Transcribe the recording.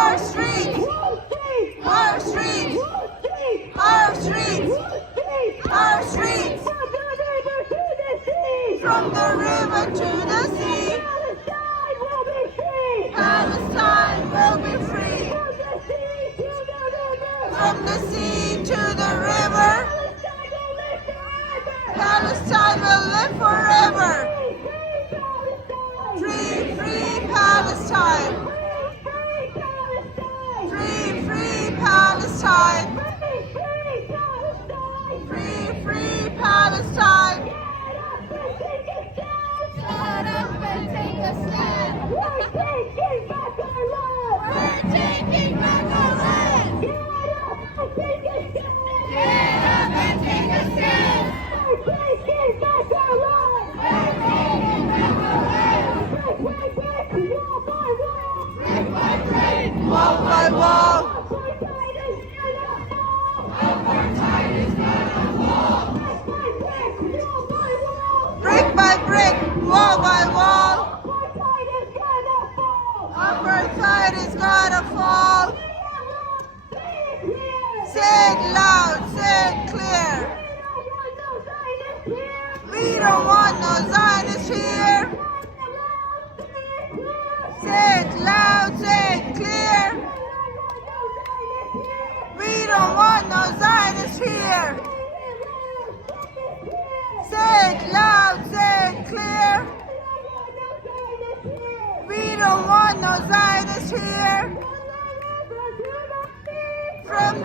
Our streets! Our streets! Our streets! Our streets! From the river to the sea! Palestine will be free! From the sea to the river! Palestine will live forever! Free, free Palestine! Free, free Palestine! Free, free Palestine! Stand up and take a stand. We're taking back our land. We're taking back our land. Get up and take a stand. We're taking back our land. We're taking back our land. Brick by brick, wall by wall. Brick by brick, Wall by wall! Apartheid is gonna fall. Brick by brick, wall by wall! Apartheid is gonna fall. Apartheid is gonna fall! Say it loud, say it clear! We don't want no Zionists here! Say it loud, say it clear! We don't want no Zionists here! Say it loud, say it clear! We don't want no Zionists here!